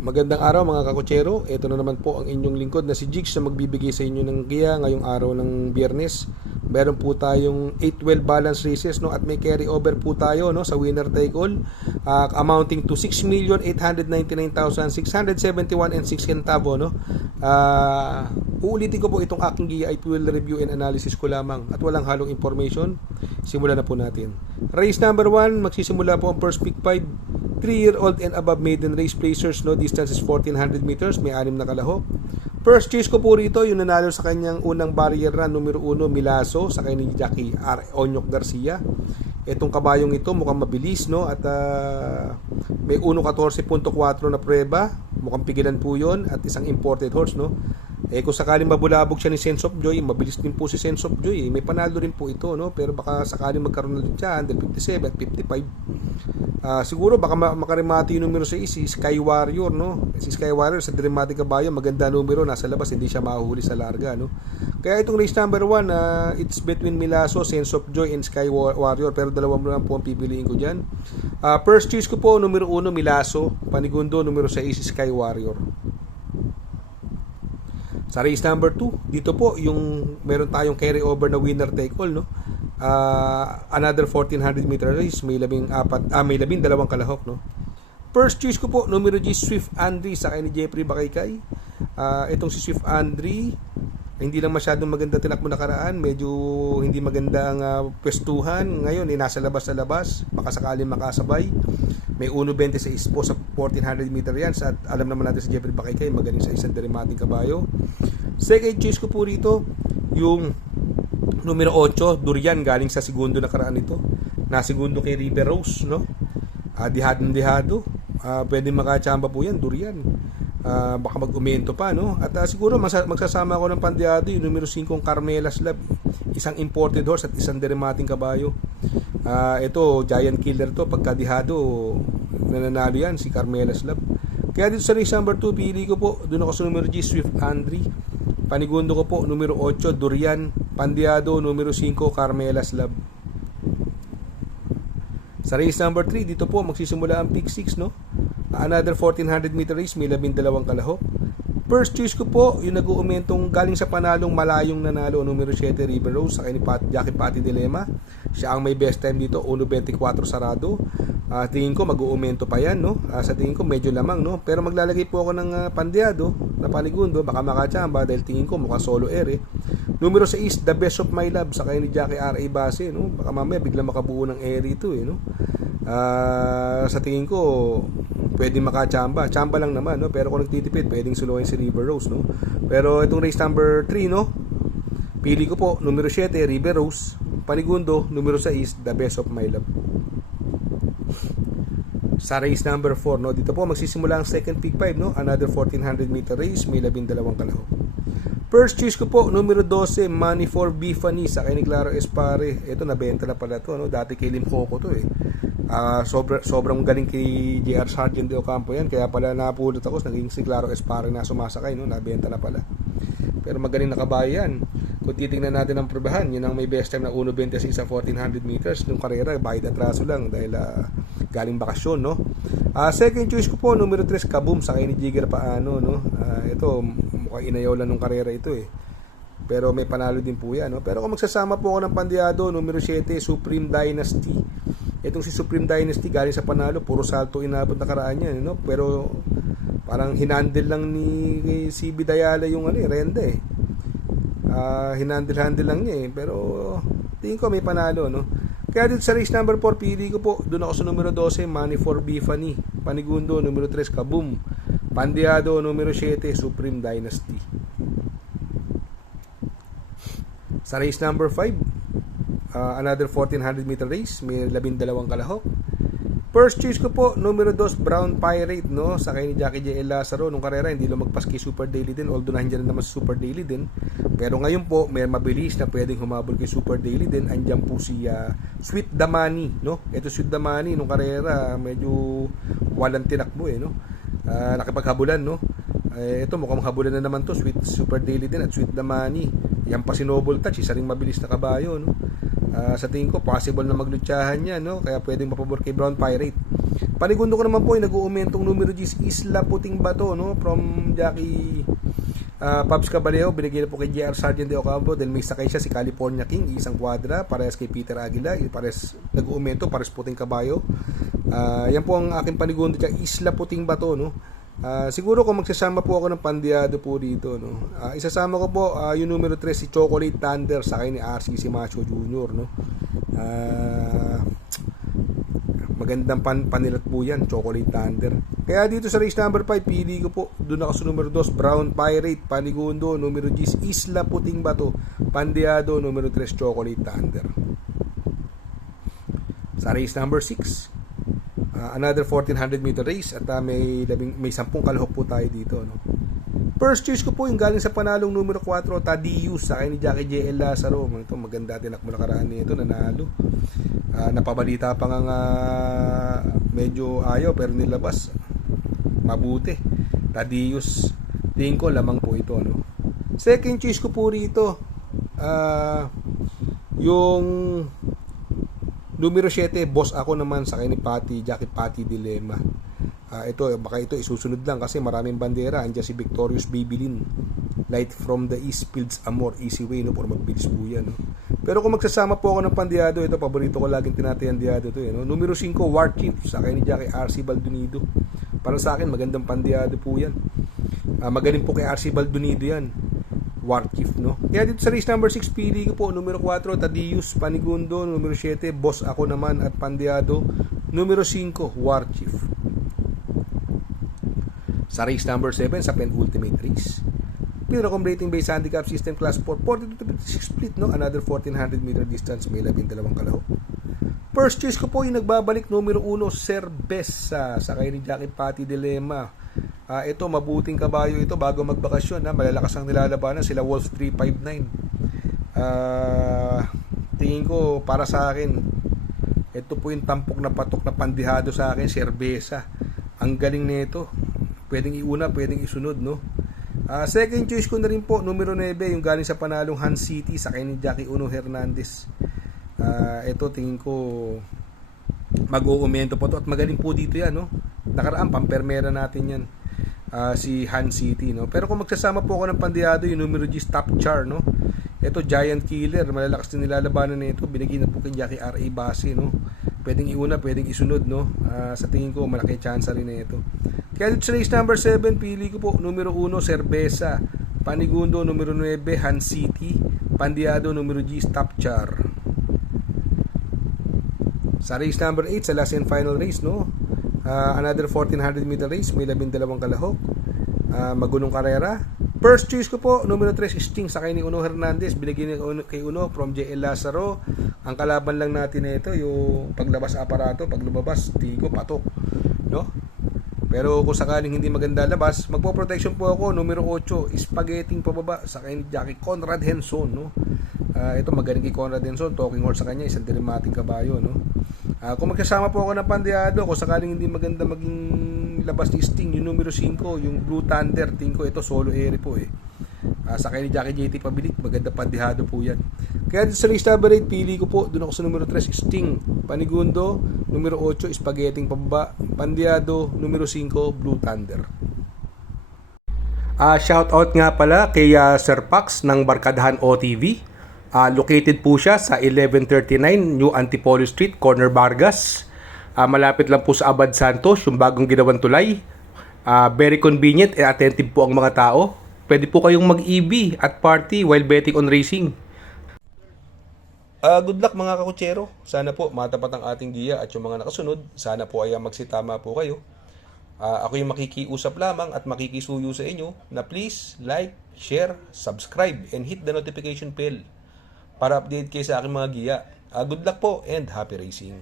Magandang araw mga kakutsero. Ito na naman po ang inyong lingkod na si Jigs na magbibigay sa inyo ng giya ngayong araw ng Biyernes. Meron po tayong 8-12 balance races, no, at may carry over po tayo, no, sa winner take all, amounting to 6,899,671 and 6 centavo, no. Uulitin ko po itong aking giya ay fuel review and analysis ko lamang at walang halong information. Simulan na po natin. Race number 1, magsisimula po ang first pick 5. 3-year-old and above maiden race placers, no, distance is 1400 meters, may 6 na kalahok. First choice ko po rito, yung nanalo sa kanyang unang barrier run, numero 1, Milaso, sa kanya ni Jackie R. Onyok Garcia. Itong kabayong ito mukhang mabilis, no, at may 1.14.4 na prueba, mukhang pigilan po yon, at isang imported horse, no. Kung sakaling mabulabog siya ni Sense of Joy, mabilis din po si Sense of Joy. May panalo rin po ito, no? Pero baka sakaling magkaroon ulit siya, under 57 at 55. Siguro baka makarimati yung numero 6, si Sky Warrior, no? Si Sky Warrior sa dramatic kabayo, maganda numero, nasa labas, hindi siya mahuhuli sa larga, no? Kaya itong race number 1, it's between Milaso, Sense of Joy, and Sky Warrior. Pero dalawang lang po ang pipiliin ko dyan. First choice ko po, numero 1, Milaso. Panigundo, numero 6, Sky Warrior. Sa race number 2, dito po yung meron tayong carry over na winner take all, no. Another 1400 meter race, may 12 kalahok, no. First choice ko po, numero G, Swift Andre, sa kay ni Jeffrey Bakaykay. Itong si Swift Andre, hindi lang masyadong maganda tinakbo nakaraan, medyo hindi maganda ang pwestuhan. Ngayon, nasa labas, baka sakaling makasabay. May 1.26 po sa 1400 meter yan. At alam naman natin si Jeffrey Bakaykay, magaling sa isang dramatic kabayo. Second choice ko po rito, yung numero 8, Durian, galing sa segundo nakaraan ito. Na segundo kay River Rose, no? Dihado. Pwede makachamba po yan, Durian. Baka mag-umento pa, no? At siguro magsasama ako ng pandiado yung numero 5, Carmela's Love, isang imported horse at isang dramatic kabayo. Ito giant killer to, pagkadihado nananalo yan si Carmela's Love. Kaya dito sa race number 2, pili ko po, doon ako sa numero G, Swift Andre. Panigundo ko po, numero 8, Durian. Pandiado, numero 5, Carmela's Love. Sa race number 3, dito po magsisimula ang pick 6, no? Another 1400 meter race, may 12 kalahok. First choice ko po, yung nag-uumentong galing sa panalong malayong nanalo, numero 7, River Rose, sa kay ni Jackie Pati Dilema. Siya ang may best time dito, 1.24 sarado. Tingin ko mag-uumento pa yan, no? Sa tingin ko medyo lamang, no? Pero maglalagay po ako ng pandiado na panigundo, baka makachamba dahil tingin ko mukhang solo air, eh. Numero 6, The Best of My Love, sa kay ni Jackie R.A. Base, no? Baka mamaya bigla makabuo ng air ito, eh, no? Sa tingin ko pwedeng makachamba, chamba lang naman, no? Pero kung nagtitipid, pwedeng suluhin si River Rose, no? Pero itong race number 3, no, pili ko po, numero 7, River Rose. Panigundo, numero 6, The Best of My Love. Sa race number 4, no, dito po magsisimula ang second pick 5, no? Another 1400 meter race, may 12 kalahok. First choice ko po, numero 12, Money for Bifani, sa kay ni Claro Espare. Ito, nabenta na pala to, no? Dati kay Limcoco to, eh. Sobrang galing kay JR Sargent de Ocampo yan, kaya pala napulot ako, naging si Claro Espare na sumasakay, no? Nabenta na pala. Pero magaling na kabayo yan. Kung titingnan natin ang probahan, yun ang may best time na 1.26 sa 1400 meters. Nung karera, bayad atraso lang dahil galing bakasyon, no? Second choice ko po, numero 3, Kaboom, sa kay ni Jigger Paano, no? Ito, mukhang inayaw lang nung karera ito, eh. Pero may panalo din po yan, no? Pero kung magsasama po ako ng pandiado, numero 7, Supreme Dynasty. Itong si Supreme Dynasty, galing sa panalo, puro salto inabot na karaan yan, no? Pero parang hinandle lang ni CB Dayala yung renda, eh. Hinandle lang niya, eh. Pero tingin ko may panalo, no? Kaya dito sa race number 4, pili ko po, doon ako sa numero 12, Money for Bifani. Panigundo, numero 3, Kaboom. Pandiado, numero 7, Supreme Dynasty. Sa race number 5, another 1400 meter race, may 12 kalahok. First choice ko po, numero 2, Brown Pirate, no? Sa kay ni Jackie J. L. Lazaro, nung karera hindi lumagpas kay Super Daily din, although nandiyan naman sa Super Daily din. Pero ngayon po, may mabilis na pwedeng humabol kay Super Daily din. Andiyan po si Sweet Damani, no? Ito Sweet Damani, nung karera medyo walang tinakbo, eh, no? Nakipaghabulan, no? Ito mukhang habulan na naman to, Sweet Super Daily din at Sweet Damani. Yan pa si Noble Touch, isa ring mabilis na kabayo, no? Sa tingin ko possible na maglutsahan niya, no? Kaya pwedeng mapabor kay Brown Pirate. Panigundo ko naman po yung nag-uumentong numero G, Isla Puting Bato, no? From Jackie Pabs Caballero, binigay na po kay JR Sargent de Ocampo dahil may sakay siya si California King, isang kwadra, parehas kay Peter Aguila, parehas nag-uumento, parehas puting kabayo. Yan po ang aking panigundo dyan, Isla Puting Bato, no? Siguro kung magsasama po ako ng pandiado po dito, no? Isasama ko po yung numero 3, si Chocolate Thunder, sakay ni RC si Macho Jr., no? Magandang panilat po yan, Chocolate Thunder. Kaya dito sa race number 5, pili ko po, doon ako sa numero 2, Brown Pirate, panigundo, numero 10, Isla Puting Bato, pandiado, numero 3, Chocolate Thunder. Sa race number 6, another 1400 meter race at may 10 kalahok po tayo dito, no? First choice ko po yung galing sa panalong numero 4, Tadius, sa ni Jackie JL Lazaro. Ito, maganda din ako nakaraan nito, nanalo. Napabalita pa nga medyo ayaw pero nilabas mabuti. Tadius, tingin ko lamang po ito, no? Second choice ko po rito, yung numero 7, Boss Ako naman, sa ni Jackie Patty Dilemma. Ito, baka ito isusunod lang kasi maraming bandera. Andiyan si Victorious Babylin, Light from the East, Fields Amor, Easy Way, no? Por magbilis po yan, no? Pero kung magsasama po ako ng pandiado, ito, paborito ko laging tinatayan diado ito, no? Numero 5, War Chief, sa ni Jackie RC Baldonido. Para sa akin, magandang pandiado po yan. Magaling po kay RC Baldonido yan, War Chief, no? Kaya dito sa race number 6, pili ko po numero 4, Tadius, panigundo, numero 7, Boss Ako naman at pandiado, numero 5, War Chief. Sa race number 7, sa penultimate race, pinakong rating based handicap system class 4, 42-56 split, no? Another 1400 meter distance, may 12 kalahok. First choice ko po yung nagbabalik, numero 1, Cerveza, sa ni Jackie Patty Dilemma. Ito, mabuting kabayo ito bago magbakasyon, ha? Malalakas ang nilalabanan, sila Wolf 359. Tingin ko, para sa akin, ito po yung tampok na patok na pandihado sa akin, Cerveza. Ang galing nito. Pwedeng iuna, pwedeng isunod, no? Second choice ko na rin po, numero 9, yung galing sa panalong Han City, sa ni Jackie Uno Hernandez. Ito, tingin ko mag-uumento po to at magaling po dito yan, no? Nakaraan, pampermera natin yan, si Han City, no? Pero kung magsasama po ako ng pandiado, yung numero G, Stop Char, no? Ito, Giant Killer, malalakas din nilalabanan na ito, binigay na po kay Jackie R.A. Base, no? Pwedeng iuna, pwedeng isunod, no? Sa tingin ko, malaki chance rin na ito. Kaya dito sa race number 7, pili ko po numero 1, Cerveza, panigundo, numero 9, Han City, pandiado, numero G, Stop Char. Sa race number 8, sa last and final race, no? Another 1400 meter race, may 12 kalahok, magulong karera. First choice ko po, numero 3, Sting, sa ni Uno Hernandez, binigay kay Uno from JL Lazaro. Ang kalaban lang natin ito, yung paglabas aparato, pag lumabas, tigo, patok, no? Pero kung sakaling hindi maganda labas, magpo-protection po ako, numero 8, Spaghetti pababa, sa ni Jackie Conrad Henson, no? Ito, magaling kay Conrad Henson, talking horse sa kanya, isang dramatic kabayo, no? Kung magkasama po ako ng pandiado, kung sakaling hindi maganda maging labas ni Sting, yung numero 5, yung Blue Thunder, tingin ko ito solo area po, sa ni Jackie JT Pabilik, maganda pandihado po yan. Kaya dito sa race number 8, pili ko po, doon ako sa numero 3, Sting, panigundo, numero 8, Spaghetti pababa, pandiado, numero 5, Blue Thunder. Shout out nga pala kay Sir Pax ng Barkadahan OTV. Located po siya sa 1139 New Antipolo Street, Corner Vargas. Malapit lang po sa Abad Santos, yung bagong ginawang tulay. Very convenient and attentive po ang mga tao. Pwede po kayong mag-EB at party while betting on racing. Good luck mga kakutsero. Sana po matapat ang ating giya at yung mga nakasunod. Sana po ay magsitama po kayo. Ako yung makikiusap lamang at makikisuyo sa inyo na please like, share, subscribe, and hit the notification bell para update kayo sa aking mga giya. Good luck po and happy racing.